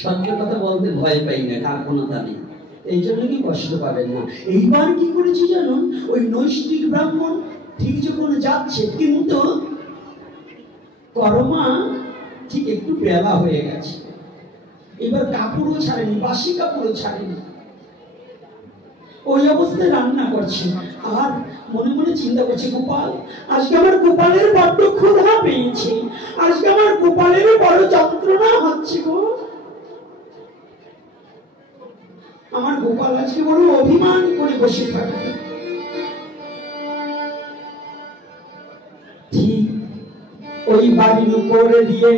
সত্য কথা বলতে ভয় পাই না, কার্পণতা নেই, এই জন্য কি কষ্ট পাবেন না। এইবার কি করেছি জানুন, ওই নৈষ্ঠিক ব্রাহ্মণ ঠিক যখন যাচ্ছে, কিন্তু করমা ঠিক একটু বেলা হয়ে গেছে, এবার কাপড়ও ছাড়েনি, বাসি কাপড়ও ছাড়েনি, ওই অবস্থায় রান্না করছে। আর মনে মনে চিন্তা করছে, গোপাল আজকে আমার গোপালের বড্ড ক্ষুধা পেয়েছে, আজকে আমার গোপালের বড় যন্ত্রণা হচ্ছে গো, আমার গোপাল আজকে বড় অভিমান করে বসে থাকবে। ঠিক ওই বাড়ির উপরে দিয়ে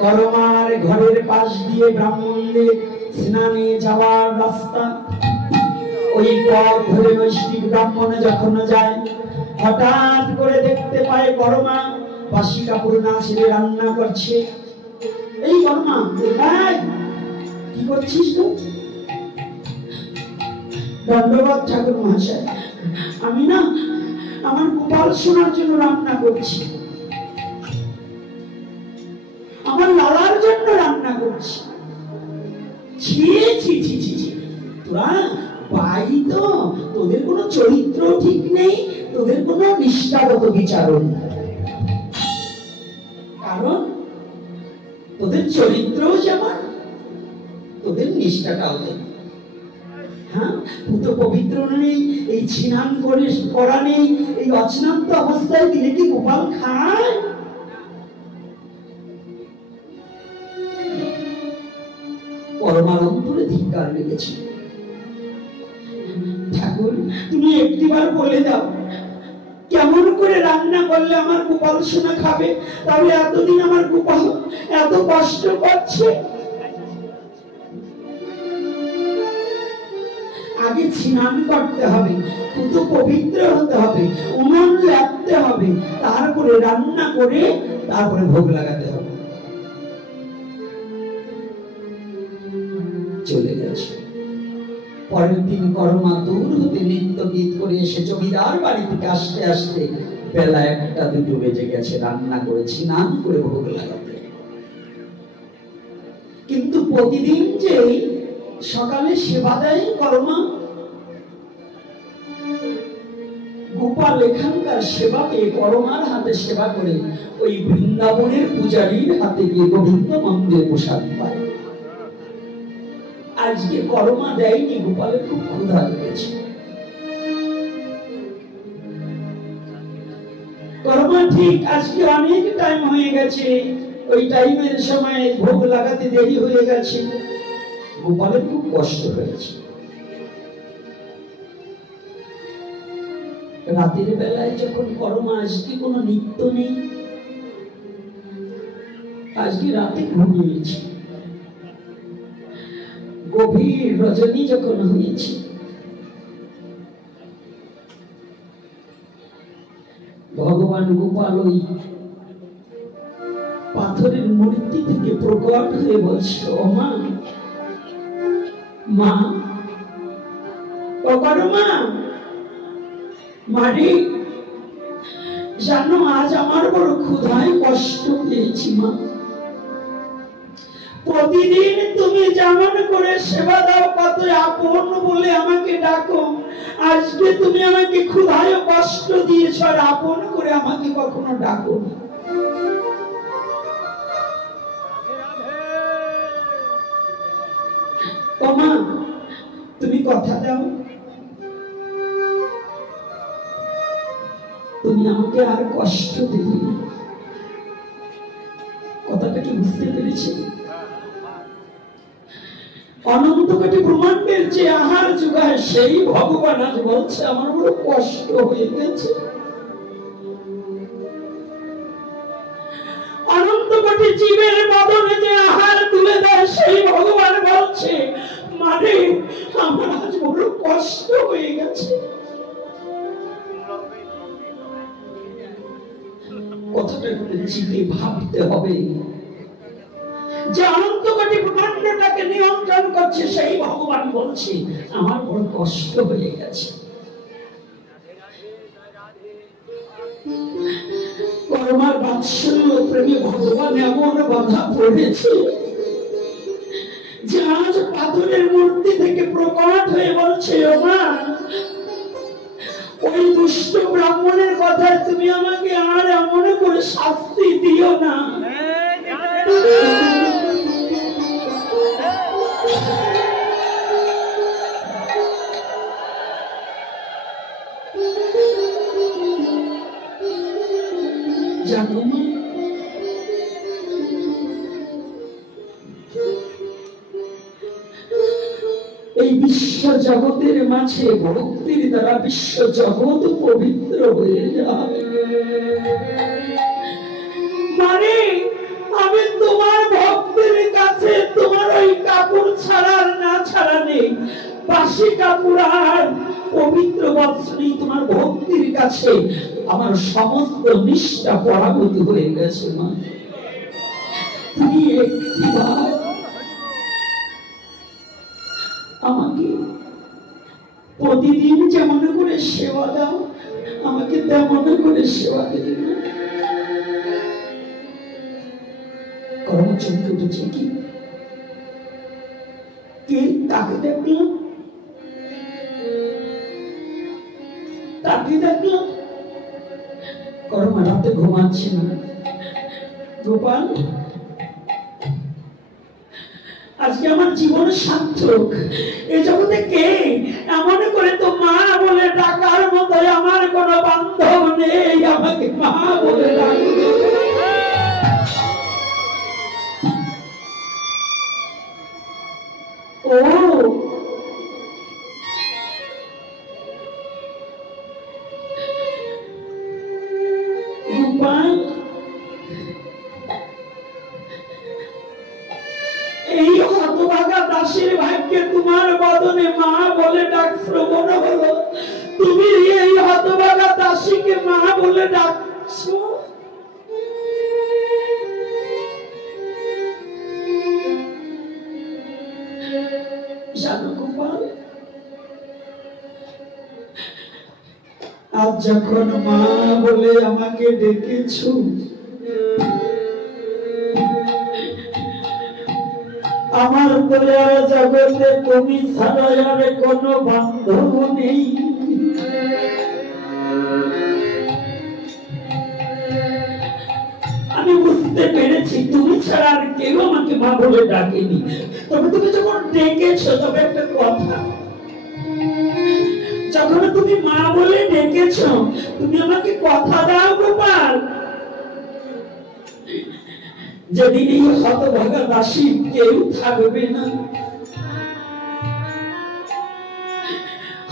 করমার ঘরের পাশ দিয়ে ব্রাহ্মণদের স্নানে যাওয়ার রাস্তা, ওই পথ ধরে নৈষ্ঠিক ব্রাহ্মণে যখন যায়, হঠাৎ করে দেখতে পায় করমা বাসি কাপড় না ছেড়ে রান্না করছে। এই করমা, কি করছিস তো? দণ্ডবাদ ঠাকুর মহাশয়, আমি না আমার গোপাল সোনার জন্য রান্না করছি, আমার লালার জন্য রান্না করছি। ছি ছি ছি ছি ছি, তোরা পাই তো, তোদের কোনো চরিত্র ঠিক নেই, তোদের কোনো নিষ্ঠাগত বিচারও নেই, কারণ তোদের চরিত্রও যেমন, তোদের নিষ্ঠাটাও নেই। হ্যাঁ, পুত পবিত্র নেই, এই স্নান করে করা নেই, এই অস্নান্ত অবস্থায় দিলে কি গোপাল খায়? পরমানন্দরে ধিক্কার লেগেছে। ঠাকুর, তুমি একটিবার বলে দাও, কেমন করে রান্না করলে আমার গোপাল সোনা খাবে? তাহলে এতদিন আমার গোপাল এত কষ্ট করছে। আগে স্নান করতে হবে, পুত পবিত্র হতে হবে, উনুন লাগতে হবে, তারপরে রান্না করে তারপরে ভোগ লাগাতে হবে। চলে গেছে। পরের দিন করমা দূর হতে নৃত্য গীত করে এসে জমিদার বাড়ি থেকে আসতে আসতে বেলা 1-2 বেজে গেছে, রান্না করে স্নান করে ভোগ লাগাতে। কিন্তু প্রতিদিন যে সকালে সেবা দেয় করমা, গোপাল এখানকার সেবা পেয়ে করমার হাতে সেবা করে ওই বৃন্দাবনের পূজারীর হাতে গিয়ে গোবিন্দ মন্দিরে প্রসাদ পায়। আজকে করমা দেয়নি, গোপালের খুব ক্ষুধা লেগেছে। করমা ঠিক আজকে অনেক টাইম হয়ে গেছে, ওই টাইমের সময় ভোগ লাগাতে দেরি হয়ে গেছে, গোপালের খুব কষ্ট হয়েছে। রাতের বেলায় যখন করমা আজকে কোনো নৃত্য নেই, আজকে রাতে ঘুমিয়েছে, গভীর রজনী যখন হয়েছে, ভগবান গোপাল ওই পাথরের মূর্তি থেকে প্রকট হয়ে বলছে, ও মা, মা, ও করমা, মারে, জানো আজ আমার বড় ক্ষুধায় কষ্ট পেয়েছি মা। প্রতিদিন তুমি যেমন করে সেবা দাও, কত আপন বলে আমাকে ডাকো, আজকে তুমি আমাকে ক্ষুধায় কষ্ট দিয়েছ, আর আপন করে আমাকে কখনো ডাকো। ও মা, তুমি কথা দাও, তুমি আমাকে আর কষ্ট দেবে না। কথাটা কি বুঝতে পেরেছি? অনন্ত কোটি ব্রহ্মাণ্ডের যে আহার যোগায় সেই ভগবান আজ বলছে আমার বড় কষ্ট হয়ে গেছে। অনন্ত কোটি জীবের বদনে যে আহার তুলে দেয় সেই ভগবান বলছে, মানে আমার আজ বড় কষ্ট হয়ে গেছে। কথাটা চিন্তে ভাবতে হবে যে অনন্ত কোটি ব্রহ্মাণ্ডটাকে নিয়ন্ত্রণ করছে সেই ভগবান বলছে আমার বড় কষ্ট হয়ে গেছে। করমার বাৎসল্য প্রেমে ভগবান এমন বাধা পড়েছে, যে আজ পাথরের মূর্তি থেকে প্রকট হয়ে বলছে, ও মা, ওই দুষ্ট ব্রাহ্মণের কথায় তুমি আমাকে আর এমন করে শাস্তি দিও না। জানো মা, এই বিশ্ব জগতের মাঝে ভক্তির দ্বারা বিশ্ব জগৎ পবিত্র হয়ে যায়। মানে আমি তোমার ভক্তের কাছে তোমার ওই কাপড় ছাড়ার না ছাড়া নেই, বাসি কাপড় আর পবিত্র বস্ত্রই তোমার ভক্তির কাছে আমার সমস্ত নিষ্ঠা পরাভূত হয়ে গেছে। মা, তুমি একটিবার আমাকে প্রতিদিন যেমন করে সেবা দাও, আমাকে তেমন করে সেবা দিও না। কর্মচন্দ্র উঠেছে কি কে তাকে দেখলাম, তাকে দেখলাম। কর্মা রাতে ঘুমাচ্ছে না। গোপাল, আজকে আমার জীবন সার্থক। এ জগতে কে এমন করে তো মা বলে ডাকার মতো আমার কোন বান্ধব নেই, আমাকে মা বলে ডাকবে। ও গোপাল, এই হতভাগা দাসের ভাগ্যে তোমার বদনে মা বলে ডাক শ্রবণ হলো। তুমি এই হতভাগা দাসীকে মা বলে ডাকছো। জানো গোপাল, আজ যখন মা বলে আমাকে ডেকেছো, আমার দয়ার জগতে তুমি ছাড়া আর কোনো বান্ধব নেই। আমি বুঝতে পেরেছি তুমি ছাড়া আর কেউ আমাকে মা বলে ডাকেনি। তবে তুমি যখন ডেকেছো, তবে একটা কথা, যখন তুমি মা বলে ডেকেছো, তুমি আমাকে কথা দাও গোপাল, যেদিন এই হতভাগা দাসী কেউ থাকবে না,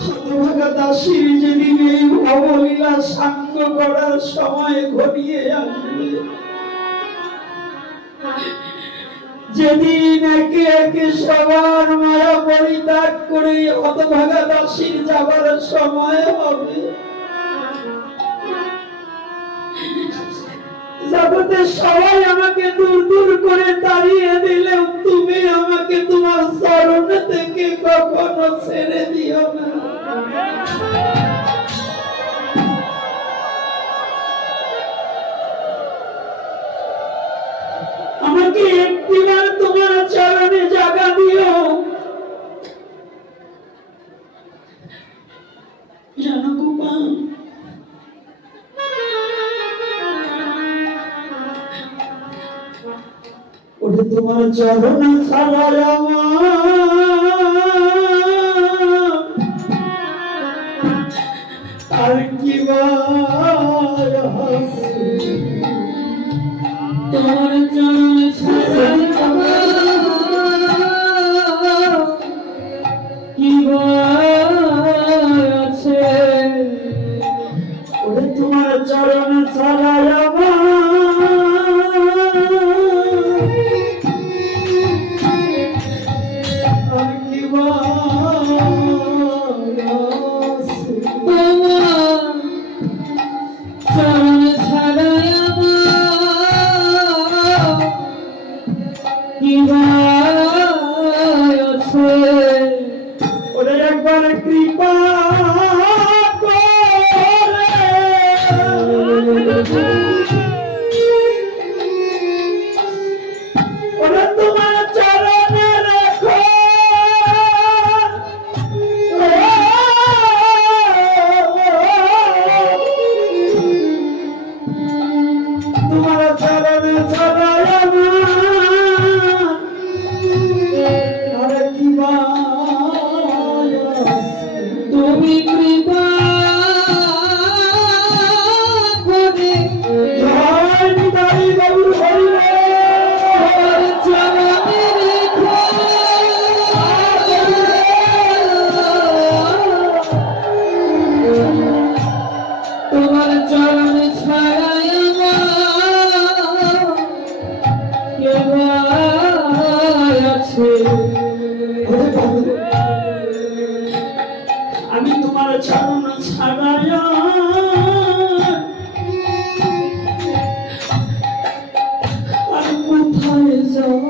হতভাগা দাসীর যেদিন এই অবলীলা সাঙ্গ করার সময় ঘনিয়ে আসবে, যেদিন একে একে সবার মায়া পরিত্যাগ করে হতভাগা দাসীর যাবার সময় হবে, জগতে সবাই আমাকে দূর দূর করে তাড়িয়ে দিলেও তুমি আমাকে তোমার চরণ থেকে কখনো ছেড়ে দিও না। আমাকে একটিবার তোমার চরণে জায়গা দিও। জানো গোপাল, ওটা তোমার চরণ ছাড়া আর কি তোমার চরণ ছাড়া কি আছে, ওটা তোমার চরণ ছাড়া তোমার চরণে রেখো। আছে। আমি তোমার চরণ ছাড়ায়া আর কোথায় যাব?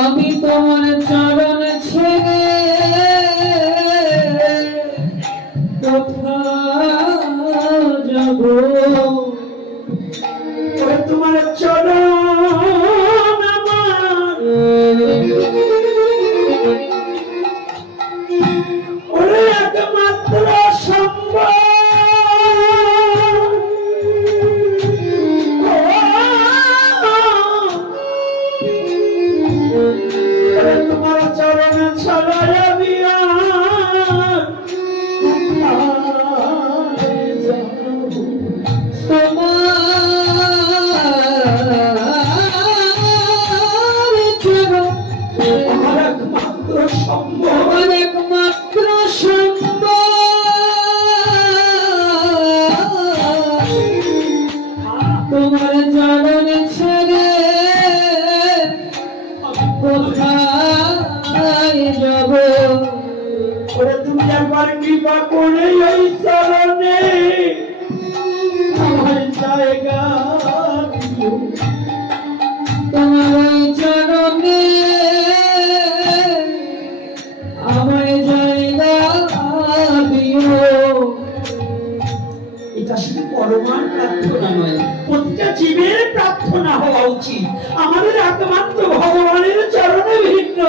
আমি তোমার চরণ ছেড়ে কোথায় যাব? তোমার চরণ আমার ওরে একমাত্র সম্বল। তোমার চরণ ছাড়া আমি আর কোথায় যাব? আমার একমাত্র সম্বল, একমাত্র তোমার চরণ ছেড়ে কোথায় যাব? ওরে তুমি একবার কৃপা করে ওই চরণে আমার জায়গা দিও। তোমার ওই চরণে আমার জায়গা দিও। এটা শুধু পরমার প্রার্থনা নয়, প্রতিটা জীবের প্রার্থনা হওয়া উচিত। আমাদের একমাত্র ভগবানের চরণে ভিন্ন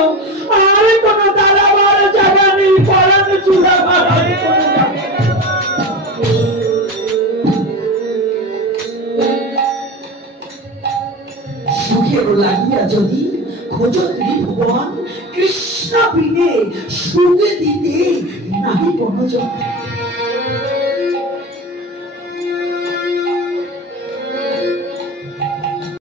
আর কোন দাঁড়াবার জায়গা নেই, পরাণ চূড়াবার আর কোন জায়গা নেই। সুখের লাগিয়া যদি খোঁজ ত্রিভুবন, কৃষ্ণ বিনে সুখ দিতে নাহি কোন জন।